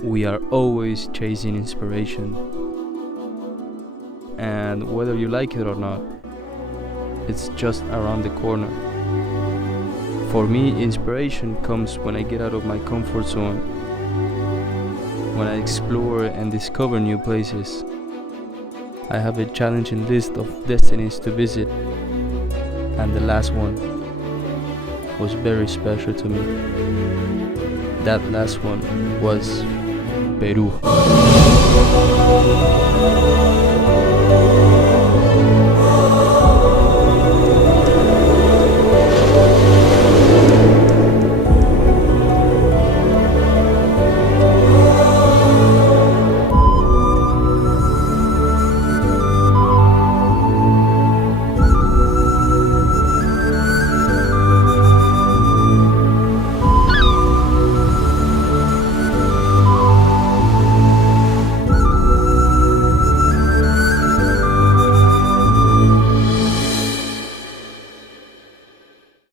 We are always chasing inspiration, and whether you like it or not, it's just around the corner. For me, inspiration comes when I get out of my comfort zone, when I explore and discover new places. I have a challenging list of destinies to visit, and the last one was very special to me. That last one was Peru.